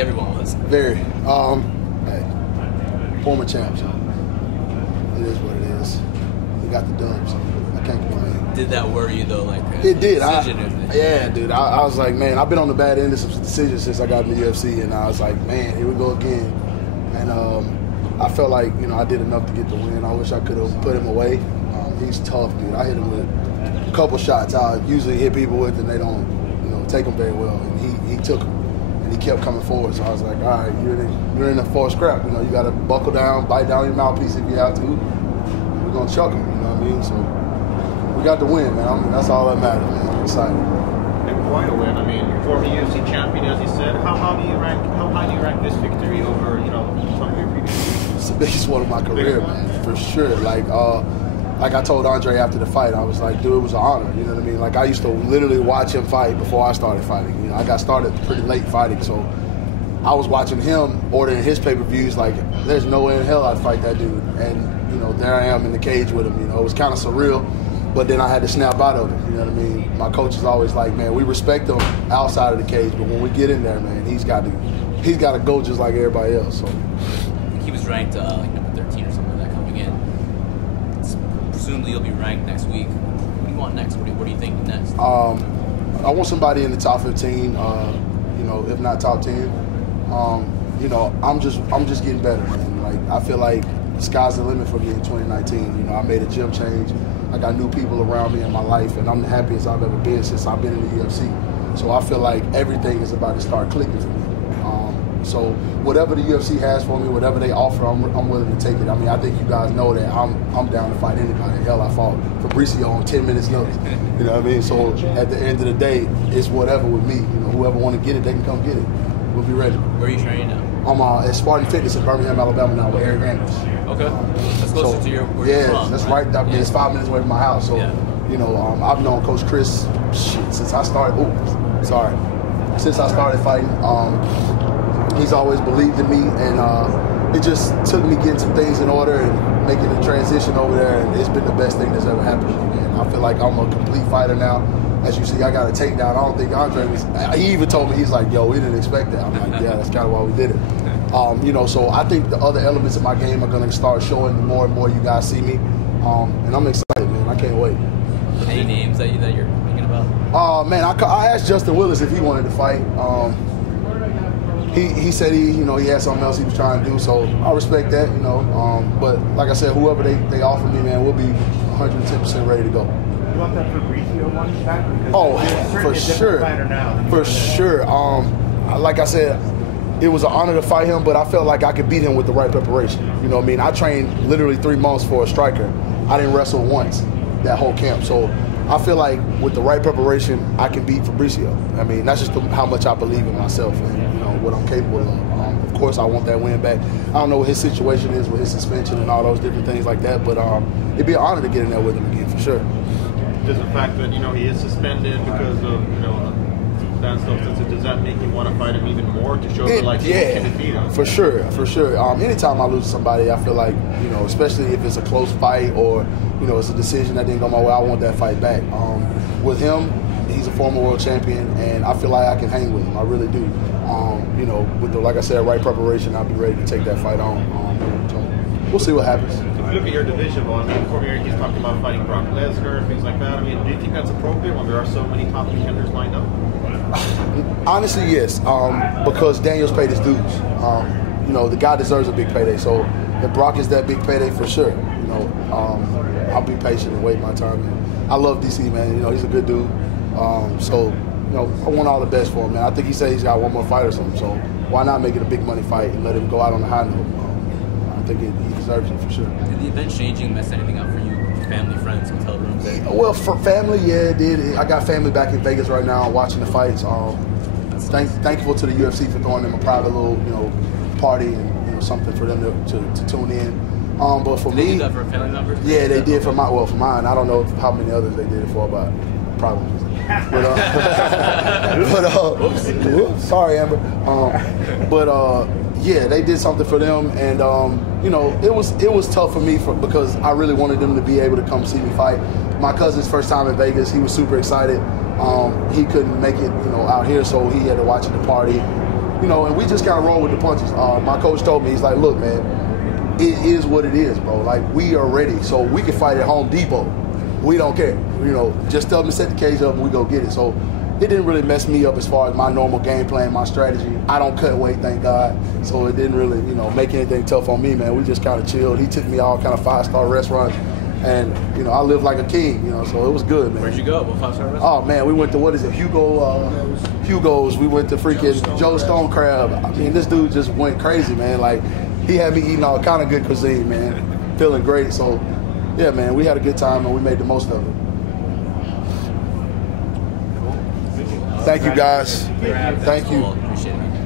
everyone was. Very. Hey, former champs. It is what it is. We got the dubs. I can't complain. Did that worry you though? Like it did. Yeah, dude. I was like, man, I've been on the bad end of some decisions since I got in the UFC, and I was like, man, here we go again. And I felt like, you know, I did enough to get the win. I wish I could have put him away. He's tough, dude. I hit him with a couple shots I usually hit people with, and they don't, you know, take them very well. And he took them, and he kept coming forward. So I was like, all right, you're in a forced scrap. You know, you got to buckle down, bite down your mouthpiece if you have to. We're gonna chuck him. You know what I mean? So we got the win, man. That's all that matters, man. I'm excited. And quite a win. I mean, former UFC champion, as you said. How high do you rank this victory over, you know, some of your previous? It's the biggest one of my career, man, for sure. Like I told Andrei after the fight, I was like, dude, it was an honor. You know what I mean? Like, I used to literally watch him fight before I started fighting. You know, I got started pretty late fighting, so I was watching him ordering his pay-per-views. Like, there's no way in hell I'd fight that dude. And you know, there I am in the cage with him. You know, it was kind of surreal. But then I had to snap out of it. You know what I mean? My coach is always like, man, we respect him outside of the cage, but when we get in there, man, he's got to go just like everybody else. So he was ranked like number 13 or something like that coming in. Presumably he'll be ranked next week. What do you want next? What do you think next? I want somebody in the top 15. You know, if not top 10. You know, I'm just getting better, man. Like, I feel like the sky's the limit for me in 2019. You know, I made a gym change. I got new people around me in my life, and I'm the happiest I've ever been since I've been in the UFC. So I feel like everything is about to start clicking for me. So whatever the UFC has for me, whatever they offer, I'm willing to take it. I mean, I think you guys know that I'm down to fight anybody. Hell, I fought Fabricio on 10 minutes notice. You know what I mean? So at the end of the day, it's whatever with me. You know, whoever want to get it, they can come get it. We'll be ready. Where are you training now? I'm at Spartan Fitness in Birmingham, Alabama now with Andrei Arlovski. Okay. That's closer to where you're from. That's right. I mean, it's 5 minutes away from my house. So, you know, I've known Coach Chris since I started. Since I started fighting. He's always believed in me, and it just took me getting some things in order and making the transition over there, and it's been the best thing that's ever happened to me, man. I feel like I'm a complete fighter now. As you see, I got a takedown. I don't think Andrei was. He even told me, he's like, yo, we didn't expect that. I'm like, yeah, that's kind of why we did it. You know, so I think the other elements of my game are going to start showing the more and more you guys see me, and I'm excited, man. I can't wait. Any names that you're thinking about? Man, I asked Justin Willis if he wanted to fight. He said he had something else he was trying to do, so I respect that, you know. But like I said, whoever they offer me, man, we'll be 110% ready to go. You want that Fabricio one back? Oh, for sure. For sure. Like I said, it was an honor to fight him, but I felt like I could beat him with the right preparation. You know what I mean? I trained literally 3 months for a striker. I didn't wrestle once that whole camp, so I feel like with the right preparation, I can beat Fabricio. I mean, that's just how much I believe in myself and, you know, what I'm capable of. Of course, I want that win back. I don't know what his situation is with his suspension and all those different things like that, but it'd be an honor to get in there with him again, for sure. Does the fact that, you know, he is suspended because of, you know, that stuff, does that make you want to fight him even more to show that, like, you can defeat him? For sure. Anytime I lose somebody, I feel like, you know, especially if it's a close fight or, you know, it's a decision that didn't go my way, I want that fight back. With him, he's a former world champion, and I feel like I can hang with him. I really do. You know, with the, like I said, right preparation, I'll be ready to take that fight on. So we'll see what happens. If you look at your division, well, I mean, before he's talking about fighting Brock Lesnar, things like that. I mean, do you think that's appropriate when there are so many top contenders lined up? Honestly, yes, because Daniel's paid his dues. You know, the guy deserves a big payday. So if Brock is that big payday, for sure. You know, I'll be patient and wait my time. I love DC, man. You know, he's a good dude. So, you know, I want all the best for him, man. I think he said he's got one more fight or something. So why not make it a big money fight and let him go out on a high note? I think he deserves it for sure. Did the event changing mess anything up for you? Family, friends, hotel rooms? Well, for family, yeah, it did. I got family back in Vegas right now watching the fights. Thankful to the UFC for throwing them a private little, you know, party and, you know, something for them to tune in. But for me, they did that for family members? Yeah, they did for mine. I don't know how many others they did it for, but probably. Whoops, sorry, Amber. Yeah, they did something for them, and you know, it was tough for me because I really wanted them to be able to come see me fight. My cousin's first time in Vegas, he was super excited. He couldn't make it, you know, out here, so he had to watch at the party. you know, and we just kind of roll with the punches. My coach told me, he's like, look, man, it is what it is, bro. Like, we are ready, so we can fight at Home Depot. We don't care. You know, just tell them to set the cage up and we go get it. So it didn't really mess me up as far as my normal game plan, my strategy. I don't cut weight, thank God. So it didn't really, you know, make anything tough on me, man. We just kind of chilled. He took me all kind of 5-star restaurants. And, you know, I live like a king, you know, so it was good, man. Where'd you go? What 5-star restaurant? Oh, man, we went to, what is it, Hugo's. We went to freaking Joe Stone Crab. I mean, this dude just went crazy, man. Like, he had me eating all kind of good cuisine, man. Feeling great. So, yeah, man, we had a good time and we made the most of it. Thank you, guys. Thank you. Appreciate it, man.